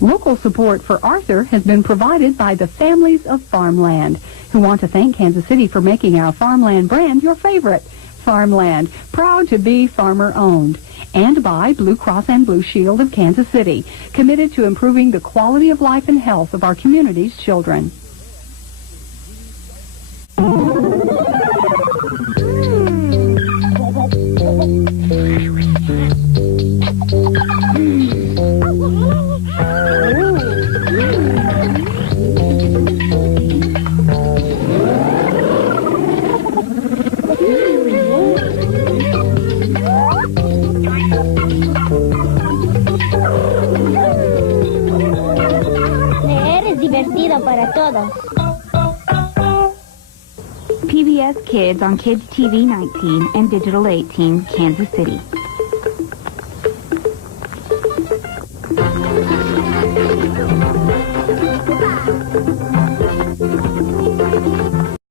Local support for Arthur has been provided by the Families of Farmland, who want to thank Kansas City for making our Farmland brand your favorite. Farmland, proud to be farmer-owned. And by Blue Cross and Blue Shield of Kansas City, committed to improving the quality of life and health of our community's children. Para todos. PBS Kids on Kids TV 19 and Digital 18, Kansas City.